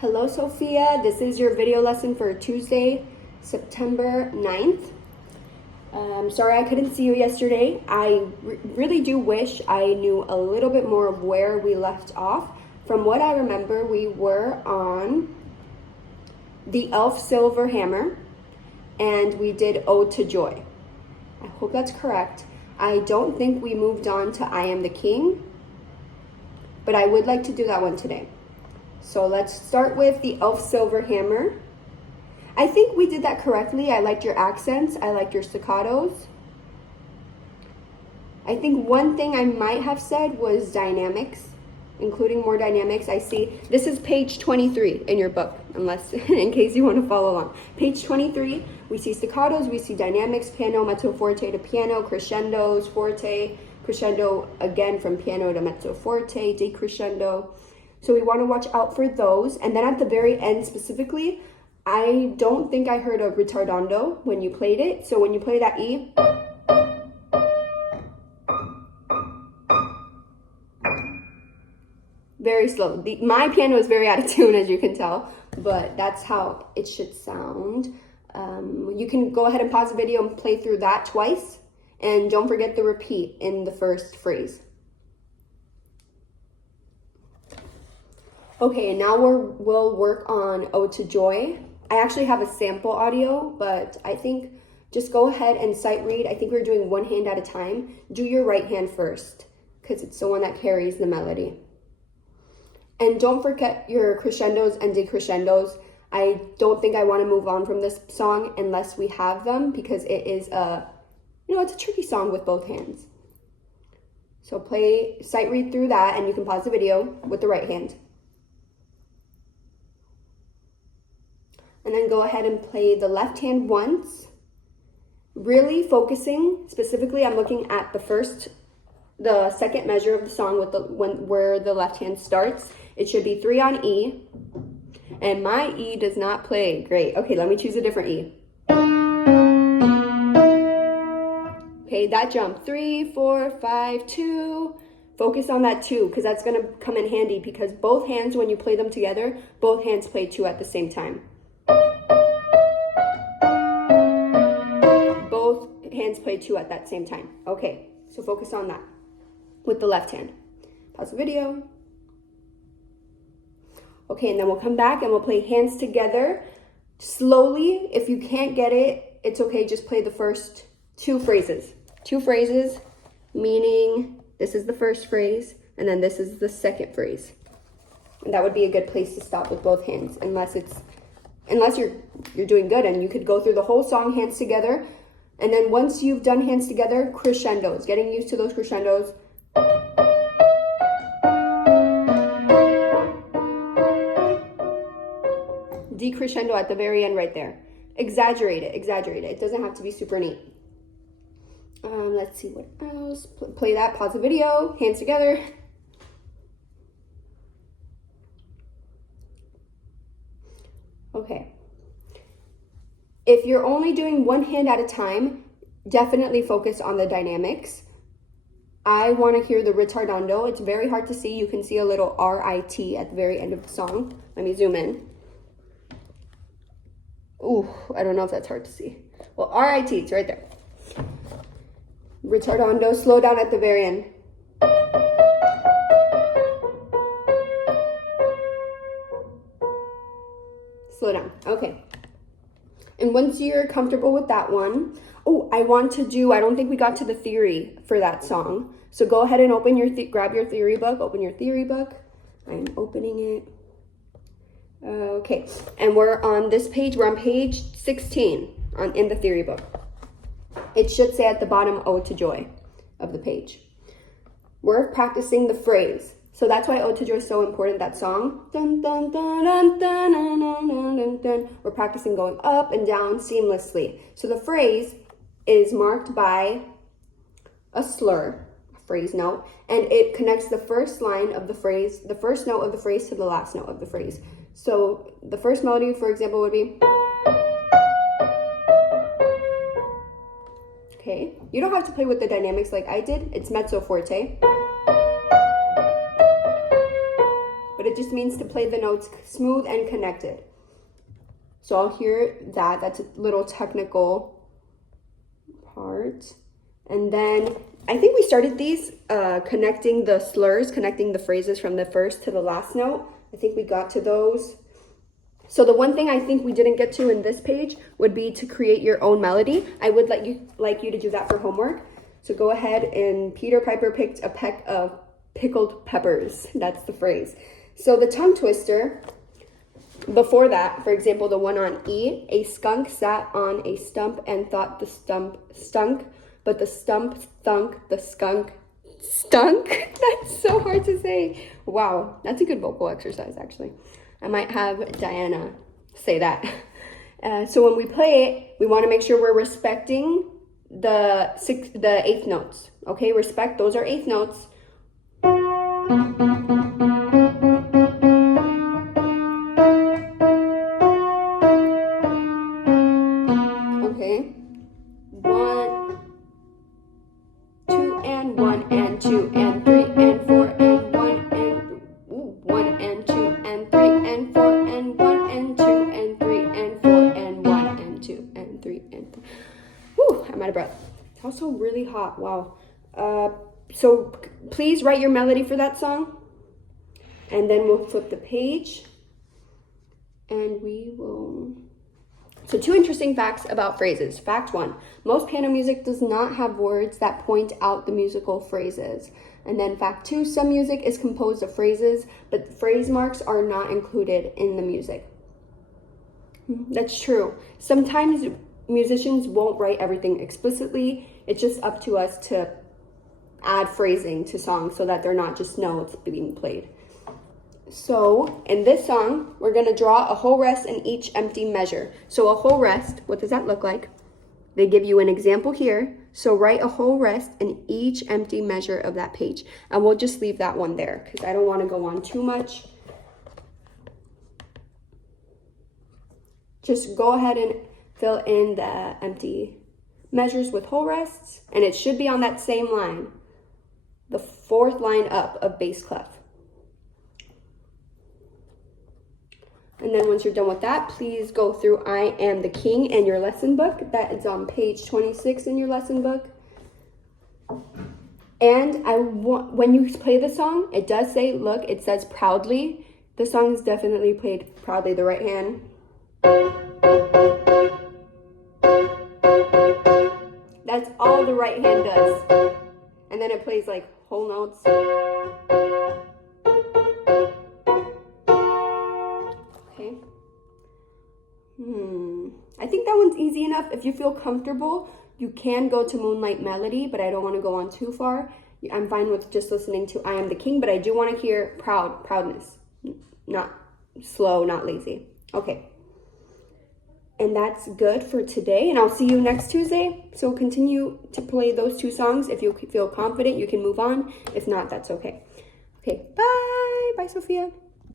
Hello, Sophia. This is your video lesson for Tuesday, September 9th. Sorry I couldn't see you yesterday. I really do wish I knew a little bit more of where we left off. From what I remember, we were on the Elf Silver Hammer, and we did Ode to Joy. I hope that's correct. I don't think we moved on to I Am the King, but I would like to do that one today. So let's start with the Elf Silver Hammer. I think we did that correctly. I liked your accents. I liked your staccatos. I think one thing I might have said was dynamics, including more dynamics. I see, this is page 23 in your book, unless, in case you want to follow along. Page 23, we see staccatos, we see dynamics, piano, mezzo forte to piano, crescendos, forte, crescendo again from piano to mezzo forte, decrescendo. So we want to watch out for those. And then at the very end specifically, I don't think I heard a ritardando when you played it. So when you play that E, very slow. My piano is very out of tune, as you can tell, but that's how it should sound. You can go ahead and pause the video and play through that twice. And don't forget the repeat in the first phrase. Okay, and now we'll work on Ode to Joy. I actually have a sample audio, but I think just go ahead and sight read. I think we're doing one hand at a time. Do your right hand first, because it's the one that carries the melody. And don't forget your crescendos and decrescendos. I don't think I want to move on from this song unless we have them, because it is it's a tricky song with both hands. So sight read through that, and you can pause the video with the right hand. And then go ahead and play the left hand once. Really focusing, specifically I'm looking at the second measure of the song where the left hand starts. It should be 3 on E. And my E does not play great. Okay, let me choose a different E. Okay, that jump, 3, 4, 5, 2. Focus on that 2, because that's gonna come in handy, because both hands, when you play them together, both hands play 2 at the same time. Both hands play 2 at that same time. Okay, so focus on that with the left hand. Pause the video. Okay, and then we'll come back and we'll play hands together slowly. If you can't get it, it's okay. Just play the first 2 phrases. 2 phrases, meaning this is the first phrase, and then this is the second phrase. And that would be a good place to stop with both hands, unless you're doing good, and you could go through the whole song hands together. And then once you've done hands together, crescendos, getting used to those crescendos. Decrescendo at the very end right there. Exaggerate it. It doesn't have to be super neat. Let's see what else. Play that, pause the video, hands together. Okay. If you're only doing one hand at a time, definitely focus on the dynamics. I want to hear the ritardando. It's very hard to see. You can see a little R-I-T at the very end of the song. Let me zoom in. Ooh, I don't know if that's hard to see. Well, R-I-T, it's right there. Ritardando, slow down at the very end. Slow down, okay. And once you're comfortable with that one, I don't think we got to the theory for that song. So go ahead and grab your theory book, open your theory book. I'm opening it. Okay, and we're on this page, we're on page 16 in the theory book. It should say at the bottom, Ode to Joy of the page. We're practicing the phrase. So that's why Ode to Joy is so important, that song. Dun, dun, dun, dun, dun, dun, dun, dun, dun, dun. We're practicing going up and down seamlessly. So the phrase is marked by a slur, a phrase note, and it connects the first line of the phrase, the first note of the phrase to the last note of the phrase. So the first melody, for example, would be... Okay, you don't have to play with the dynamics like I did. It's mezzo forte. But it just means to play the notes smooth and connected. So I'll hear that. That's a little technical part. And then I think we started these connecting the slurs, connecting the phrases from the first to the last note. I think we got to those. So the one thing I think we didn't get to in this page would be to create your own melody. I would like you to do that for homework. So go ahead, and Peter Piper picked a peck of pickled peppers. That's the phrase. So the tongue twister, before that, for example, the one on E, a skunk sat on a stump and thought the stump stunk, but the stump thunk, the skunk stunk. That's so hard to say. Wow, that's a good vocal exercise, actually. I might have Diana say that. So when we play it, we want to make sure we're respecting the eighth notes. Okay, respect, those are eighth notes. Okay. 1, 2, and 1, and 2, and 3, and 4, and 1, and 1, and 2, and 3, and 4, and 1, and 2, and 3, and 4, and 1, and 2, and 3, and 4. Whew, I'm out of breath. It's also really hot. Wow. So please write your melody for that song, and then we'll flip the page, and we will. So 2 interesting facts about phrases. Fact 1, most piano music does not have words that point out the musical phrases. And then fact 2, some music is composed of phrases, but phrase marks are not included in the music. That's true. Sometimes musicians won't write everything explicitly. It's just up to us to add phrasing to songs so that they're not just notes being played. So in this song, we're going to draw a whole rest in each empty measure. So a whole rest, what does that look like? They give you an example here. So write a whole rest in each empty measure of that page. And we'll just leave that one there because I don't want to go on too much. Just go ahead and fill in the empty measures with whole rests. And it should be on that same line, the 4th line up of bass clef. And then once you're done with that, please go through I Am the King in your lesson book. That is on page 26 in your lesson book. And when you play the song, it does say, look, it says proudly. The song is definitely played proudly, the right hand. That's all the right hand does. And then it plays like whole notes. I think that one's easy enough. If you feel comfortable, you can go to Moonlight Melody, but I don't want to go on too far. I'm fine with just listening to I Am the King, but I do want to hear proudness. Not slow, not lazy. Okay. And that's good for today, and I'll see you next Tuesday. So continue to play those 2 songs. If you feel confident, you can move on. If not, that's okay. Okay, bye. Bye, Sophia.